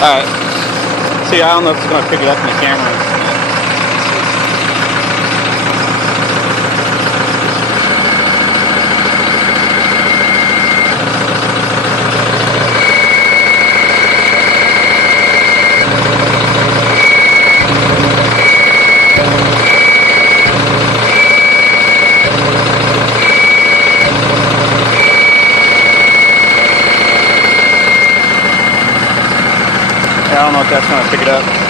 Alright. See, I don't know if it's going to pick it up in the camera. I don't know if that's going to pick it up.